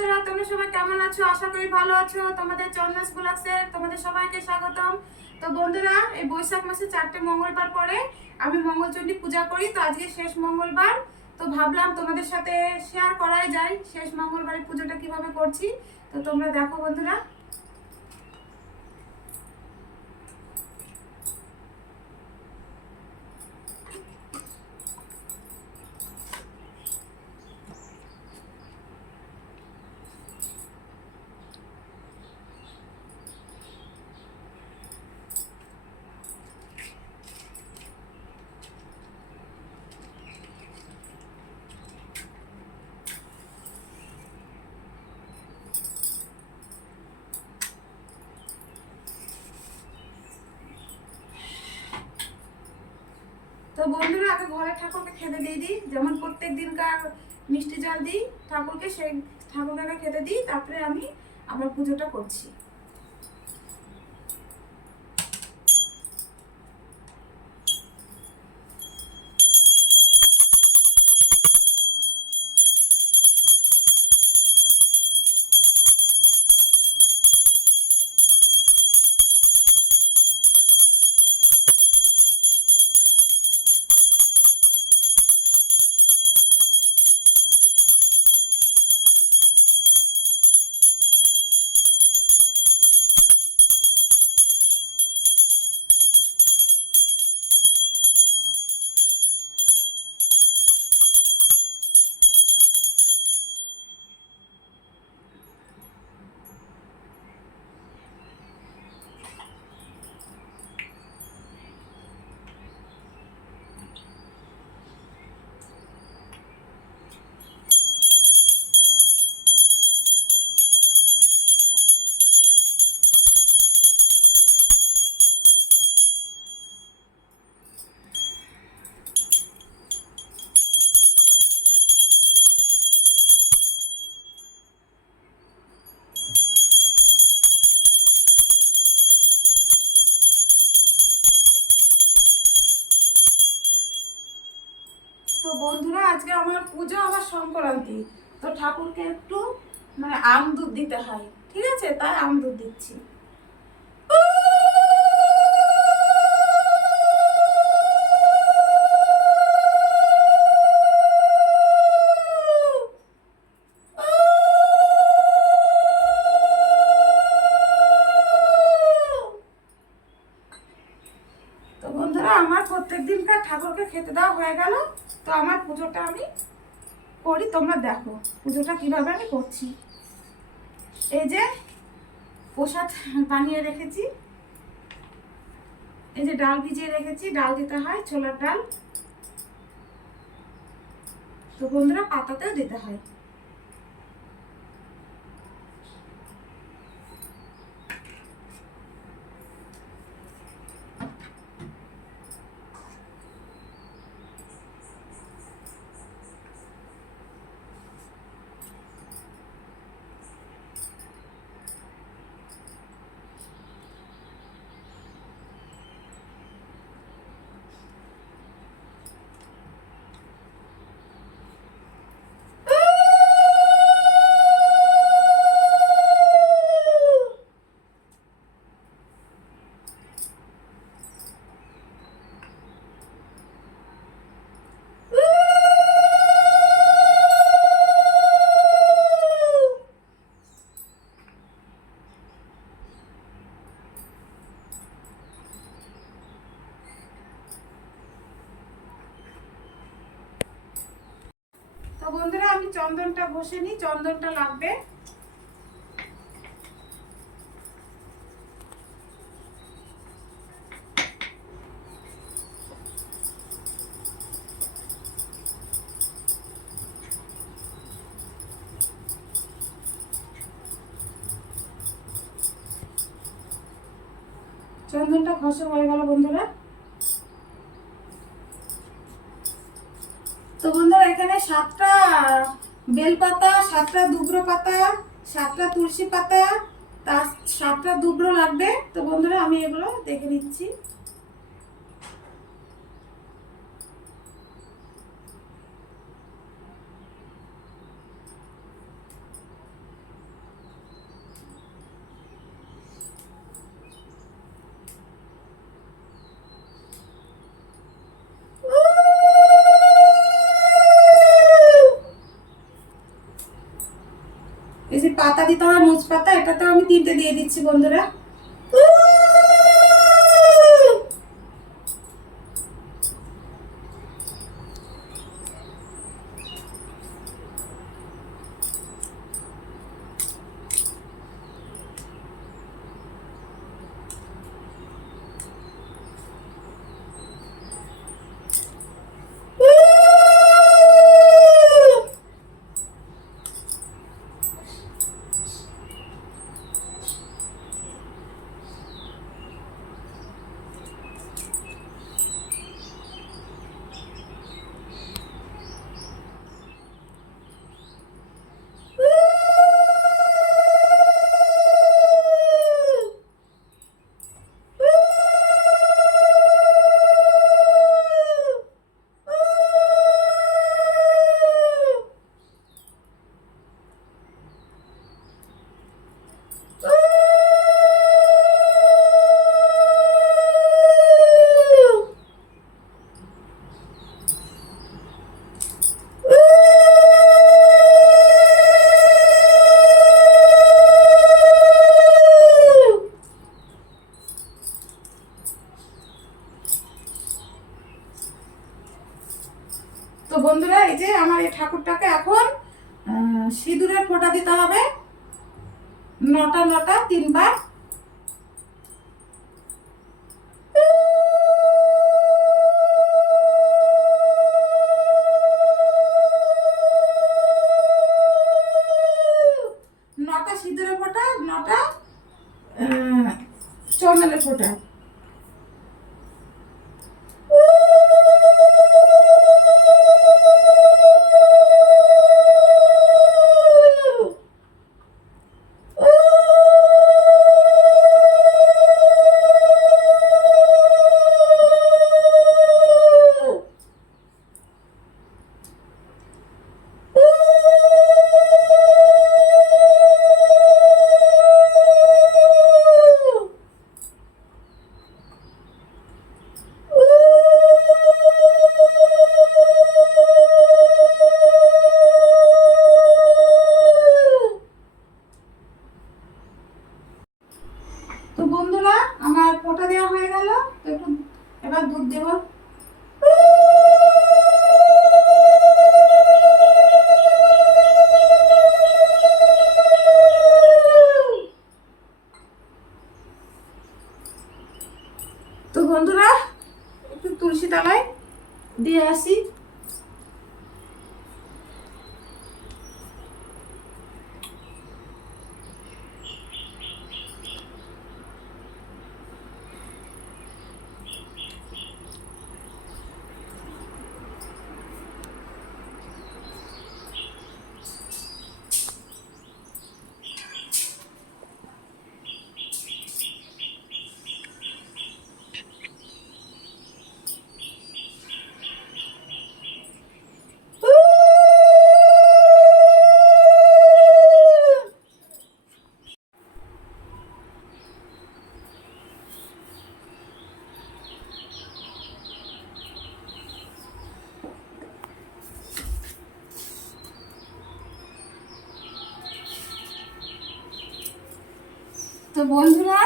বন্ধুরা, তোমরা সবাই কেমন আছো? আশা করি ভালো আছো। তোমাদের চন্দনাস ব্লগসে তোমাদের সবাইকে স্বাগতম। তো বন্ধুরা, এই বৈশাখ মাসে চারটে মঙ্গলবার পরে আমি মঙ্গলচণ্ডী পূজা করি। তো আজকে শেষ মঙ্গলবার। তো ভাবলাম তোমাদের সাথে শেয়ার করাই যায়। শেষ মঙ্গলবারে পুজোটা কীভাবে করছি? তো তোমরা দেখো বন্ধুরা। তো বন্ধুরা আগে ঘরে ঠাকুরকে খেতে দিয়ে দিই। যেমন প্রত্যেক দিনকার মিষ্টি জল দিই ঠাকুরকে, সেই ঠাকুরকে খেতে দিই। তারপরে আমি আমার পুজোটা করছি। বন্ধুরা, আজকে আমার পুজো, আবার সংক্রান্তি। তো ঠাকুরকে একটু মানে আম দুধ দিতে হয়। ঠিক আছে? তাই আম দুধ দিচ্ছি। ঠাকুরকে খেতে দেওয়া হয়ে গেল, তো আমার পুজোটা আমি করি, তোমরা দেখো পুজোটা কীভাবে আমি করছি। এই যে প্রসাদ বানিয়ে রেখেছি, এই যে ডাল ভিজিয়ে রেখেছি, ডাল দিতে হয়, ছোলার ডাল। তো বন্ধুরা, পাতাতেও দিতে হয় তো বন্ধুরা, আমি চন্দনটা বসে নিই, চন্দনটা লাগবে। চন্দনটা ঘষে হয়ে গেল বন্ধুরা। তো বন্ধুরা, এখানে সাতটা বেলপাতা, সাতটা দুবরো পাতা, সাতটা তুলসী পাতা, তার সাতটা দুবরো লাগবে। তো বন্ধুরা, আমি এগুলো দেখে নিচ্ছি। দিতে হয় মুচ পাতা এটাতেও আমি তিনটে দিয়ে দিচ্ছি বন্ধুরা। আমার ফোটা দেওয়া হয়ে গেল তো একটু এবার দুধ দেব তো বন্ধুরা একটু তুলসী তলায় দিয়ে আসি তো বন্ধুরা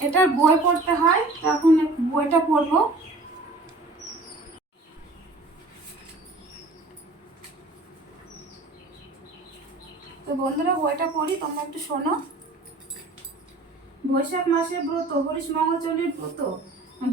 এটার বই পড়তে হয় তখন বইটা পড়ব তো বন্ধুরা, বইটা পড়ি, তোমরা একটু শোনো। বৈশাখ মাসে ব্রত, হরিশ মঙ্গলচলির ব্রত,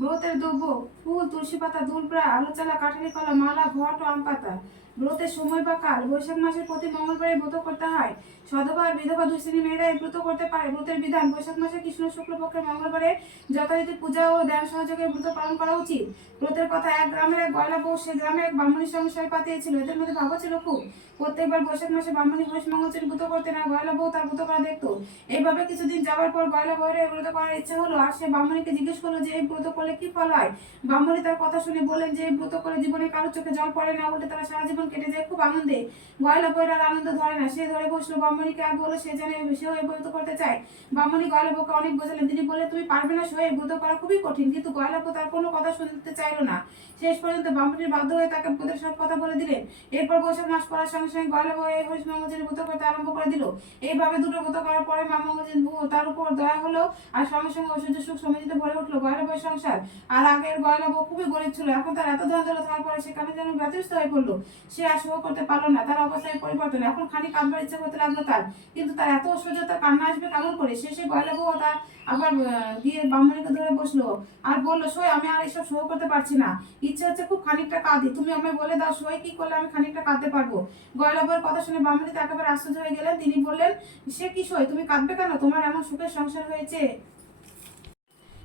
ব্রতের দ্রব্য, ফুল, তুলসী পাতা, দুলপ্রা আলু চালা কাঠালি কলা, মালা, ঘট আম পাতা। ব্রতের সময় বা কাল, বৈশাখ মাসের প্রতি মঙ্গলবারে ব্রত করতে হয়। সধবা আর বিধবা দুই মেয়েরা এই ব্রত করতে পারে। ব্রতের বিধান, বৈশাখ মাসে কৃষ্ণ শুক্লপক্ষের মঙ্গলবারে যথারীতি পূজা ও ধ্যান সহযোগে ব্রত পালন করা উচিত। ব্রতের কথা এক গ্রামের এক গয়লা বউ, সে গ্রামে এক ব্রাহ্মণীর সঙ্গে সবাই পাতিয়েছিল। এদের মধ্যে ভাবো ছিল খুব। প্রত্যেকবার বৈশাখ মাসে ব্রাহ্মণী হরিশ মঙ্গলচরী ব্রত করতে না গয়লা বউ তার ব্রত করা দেখতো। এইভাবে কিছুদিন যাওয়ার পর গয়লা বউয়ের এই ব্রত করার ইচ্ছে হলো, আর সে ব্রাহ্মণীকে জিজ্ঞেস করল যে, এই ব্রত করলে কি ফল হয়? ব্রাহ্মণী তার কথা শুনে বলেন যে, এই ব্রত করে জীবনে কারোর চোখে জল পড়ে না, উল্টে তারা সারা জীবন কিছুক্ষণ কেটে যায়, খুব আনন্দে। গয়লা বইটার আনন্দ ধরে না, সে ধরে বসল ব্রাহ্মণীকে আর বলল সে যেন সেও এই ব্রত করতে চায়। ব্রাহ্মণী গয়লা বউকে অনেক বোঝালেন। তিনি বলে তুমি পারবে না সে ব্রত করা খুবই কঠিন, কিন্তু গয়লা বউ তার কোনো কথা শুনতে চাইলো না। শেষ পর্যন্ত ব্রাহ্মণীর বাধ্য হয়ে তাকে ব্রতের সব কথা বলে দিলেন। এরপর বৈশাখ মাস পড়ার সঙ্গে সঙ্গে গয়লা বউ এই হরিশ মঙ্গলচের ব্রত করতে আরম্ভ করে দিল। এইভাবে দুটো ব্রত করার পরে মা মঙ্গলচের তার উপর দয়া হলো আর সঙ্গে সঙ্গে ঐশ্বর্য, সুখ সমিতিতে ভরে উঠল গয়লা বউয়ের সংসার। আর আগের গয়লা বউ খুবই গরিব ছিল, এখন তার এত ধন দৌলত পরে সেখানে যেন ব্যতিস্ত হয়ে পড়ল। সে আর করতে পারল না। তার অবস্থায় পরিবর্তন। এখন খানি কাঁদবার ইচ্ছা করতে লাগল তার। কিন্তু তার এত ঐশ্বর্য তার কান্না আসবে কেমন করে? শেষে গয়লা বউ তার আবার গিয়ে ব্রাহ্মণীকে ধরে বসল আর বলল, সই, আমি আর এসব সহ করতে পারছি না। ইচ্ছে হচ্ছে খুব খানিকটা কাঁদি। তুমি আমায় বলে দাও, সই, কি করলে আমি খানিকটা কাঁদতে পারব? গয়লা বউয়ের কথা শুনে ব্রাহ্মণী তো একেবারে আশ্চর্য হয়ে গেলেন। তিনি বললেন, সে কি সই? তুমি কাঁদবে কেন? তোমার এমন সুখের সংসার হয়েছে।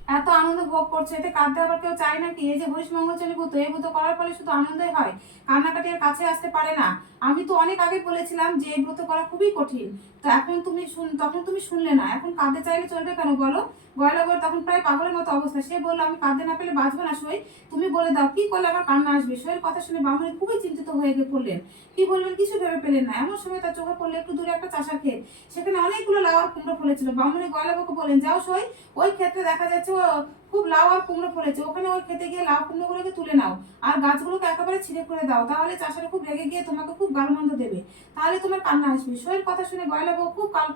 এত আনন্দ ভোগ করছে, এতে কাঁদতে আবার কেউ চায় নাকি? এই যে হরিশ মঙ্গলচরী ব্রত এই ব্রত করার ফলে শুধু আনন্দই হয়। কান্নাকাটি আর কাছে আসতে পারে না। আমি তো অনেক আগে বলেছিলাম যে এই ব্রত করা খুবই কঠিন। তো এখন তুমি শুন তখন তুমি শুনলে না। এখন কাঁদতে চাইলে চলবে কেন বলো? গয়লা বল তখন প্রায় পাগলের মতো অবস্থা। সে বলল, আমি কাঁদতে না পেলে বাঁচবো না সই। তুমি বলে দাও, কি করলে আমার কান্না আসবে? সইয়ের কথা শুনে বামুনি খুবই চিন্তিত হয়ে গিয়ে পড়লেন। কি বলবেন? কিছু ভেবে পেলেন না। এমন সময় তার চোখে পড়লে একটু দূরে একটা চাষা ক্ষেত। সেখানে অনেকগুলো লাউ আর কুমড়ো ফলেছিল। বামুনি গয়লাবাবুকে বলেন যাও সই। ওই ক্ষেত্রে দেখা যাচ্ছে খুব লাউ আর কুমড়ো ফলেছে। ওখানে ওই খেতে গিয়ে লাউ কুমড়োগুলোকে তুলে নাও। আর গাছগুলোকে একেবারে ছিঁড়ে করে দাও। তাহলে চাষারা খুব রেগে গিয়ে তোমাকে খুব গালমন্দ দেবে। তাহলে তোমার কান্না আসবে। সইয়ের কথা শুনে গয়লাবাবু খুব কাল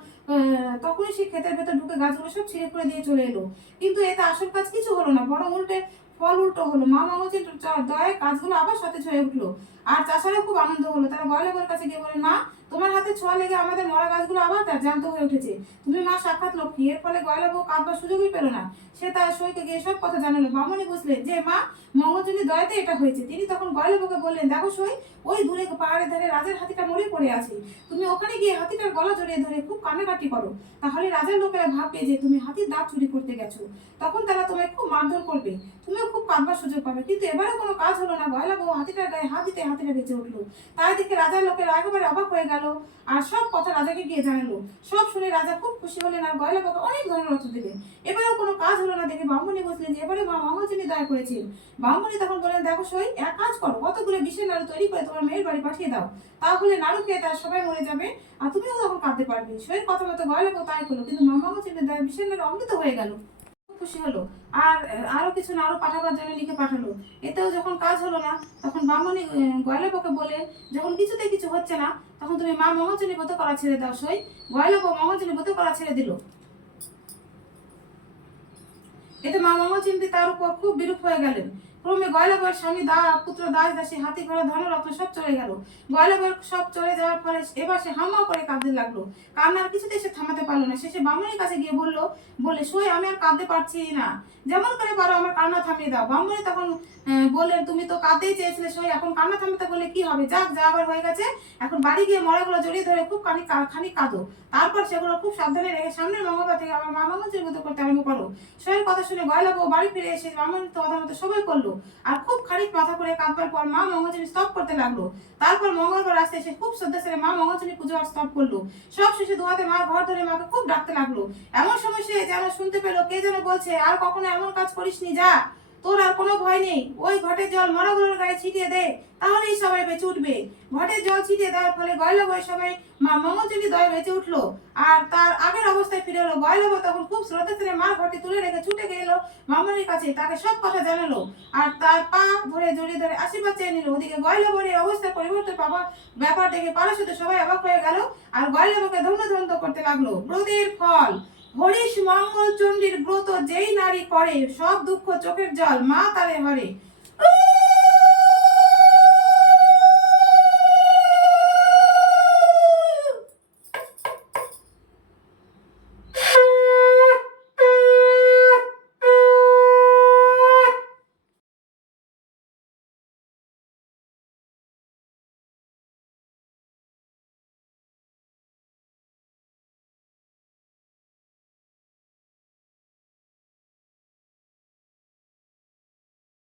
তখনই সে ক্ষেতের ভেতর ঢুকে গাছগুলো সব ছিঁড়ে করে দিয়ে চলে এলো। কিন্তু এতে আসল কাজ কিছু হলো না, বরং উল্টে ফল উল্টো হলো। মা মামাজির দয়ায় কাজগুলো আবার সতেজ হয়ে উঠল। আর চাষারা খুব আনন্দ হলো। তারা গয়লাবের কাছে গিয়ে বলেন মা, তোমার হাতে ছোঁয়া লেগে আমাদের মরা গাছগুলো আবার তার জ্যান্ত হয়ে উঠেছে। তুমি মা, সাক্ষাৎ লক্ষ্মী। এর ফলে গয়লা বউ কাঁদবার সুযোগই পেল না। সে তার সইকে গিয়ে সব কথা জানালো। মামনি বুঝলেন যে, মা মঙ্গলজনী দয়াতে এটা হয়েছে। তিনি তখন গয়লা বউকে বললেন, দেখো সই, ওই দূরে পাহাড়ের ধারে রাজার হাতিটা মরে পড়ে আছে। তুমি ওখানে গিয়ে হাতিটার গলা জড়িয়ে ধরে খুব কান্নাকাটি করো। তাহলে রাজার লোকেরা ভাববে যে, তুমি হাতির দাঁত চুরি করতে গেছো। তখন তারা তোমায় খুব মারধর করবে। তুমিও খুব কাঁদবার সুযোগ পাবে। কিন্তু এবারে কোনো কাজ হলো না। গয়লা বউ হাতিটার গায়ে হাত দিতে হাতিটা বেঁচে উঠল। তাই দেখে রাজার লোকেরা একেবারে অবাক হয়ে গেল। আর সব কথা রাজাকে গিয়ে জানালো। সব শুনে রাজা খুব খুশি হলেন আর গয়লা বউকে অনেক ধন্যবাদ দিলেন। এবারেও কোনো কাজ হলো না দেখে ব্রাহ্মণী বুঝলেন যে, এবারে মা মঙ্গলচন্ডী দয়া করেছেন। ব্রাহ্মণী তখন বলেন দেখো সই, এক কাজ করো। কতগুলো বিশেষ নাড়ু তৈরি করে তোমার মেয়ের বাড়ি পাঠিয়ে দাও। তাহলে নাড়ু খেয়ে তার সবাই মরে যাবে আর তুমিও তখন কাঁদতে পারবে। সইয়ের কথা মতো গয়লা তাই করল, কিন্তু মা মঙ্গলচন্ডী দয়া বিশেষ নাড়ু অমৃত হয়ে গেল। খুশি হলো। আর আরও কিছু আরও পাঠাবার জন্য লিখে পাঠালো। এতেও যখন কাজ হলো না, তখন ব্রাহ্মণী গয়লাবকে বলে, যখন কিছুতে কিছু হচ্ছে না, তখন তুমি মা মহাজনী ব্রত করা ছেড়ে দাও, সই। গয়লাব মহাজনী ব্রত করা ছেড়ে দিল। এতে মা মহাজনী তার উপর খুব বিরূপ হয়ে গেলেন। ক্রমে গয়লাবয়ের স্বামী দা, পুত্র দাস দাসী হাতি ঘোড়া ধনরত্ন সব চলে গেল। গয়লাবয়ের সব চলে যাওয়ার ফলে এবার সে হামা করে কাঁদতে লাগল। কান্নার কিছুতে সে থামাতে পারল না। শেষে বামুনির কাছে গিয়ে বলল, বলে সই আমি আর কাঁদতে পারছি না। যেমন করে পারো, আমার কান্না থামিয়ে দাও। বামুনি তখন বললেন, তুমি তো কাঁদতেই চেয়েছিলে সই এখন কান্না থামাতে বলে কি হবে? যাক, যা আবার হয়ে গেছে। এখন বাড়ি গিয়ে মরাগুলো জড়িয়ে ধরে খুব খানি খানি কাঁদো। তারপর সেগুলো খুব সাবধানে রেখে সামনের মঙ্গলবার থেকে আমার মা মঙ্গলচের মতো করতে আরম্ভ করো। সয়ের কথা শুনে গয়লা বউ বাড়ি ফিরে এসে মামন তো কথা মতো সবাই করল। আর খুব খানিক মাথা করে কাঁদবার পর মা মঙ্গলচনী স্তব করতে লাগল। তারপর মঙ্গলবার আসতে এসে খুব শ্রদ্ধা সেরে মা মঙ্গলচনী পুজো আর স্তব করল। সব শেষে ধোয়াতে মা ঘর ধরে মাকে খুব ডাকতে লাগল। এমন সময় সে যেন শুনতে পেল, কে যেন বলছে, আর কখনো এমন কাজ করিসনি, যা। তোর আর কোনো ভয় নেই। ওই ঘটের জল মরাগুলোর গায়ে ছিটিয়ে দে, তাহলেই সবাই বেঁচে উঠবে। ঘটের জল ছিটিয়ে দেওয়ার ফলে গয়লা বই সবাই মা মঙ্গলচন্ডী দয় বেঁচে উঠল। আর তার আগের অবস্থায় ফিরে এলো গয়লা বই তখন খুব শ্রদ্ধা করে মার ঘটে তুলে রেখে ছুটে গেল মামনির কাছে, তাকে সব কথা জানালো। আর তার পা ধরে জড়িয়ে ধরে আশীর্বাদ চেয়ে নিল। ওদিকে গয়লা বইয়ের অবস্থার পরিবর্তন পাবা ব্যাপার দেখে শুধু সবাই অবাক হয়ে গেল। আর গয়লা বইকে ধন্য ধন্য করতে লাগল। ব্রতের ফল। হরিশ মঙ্গল চণ্ডীর ব্রত যেই নারী করে সব দুঃখ চোখের জল মা তারে হরে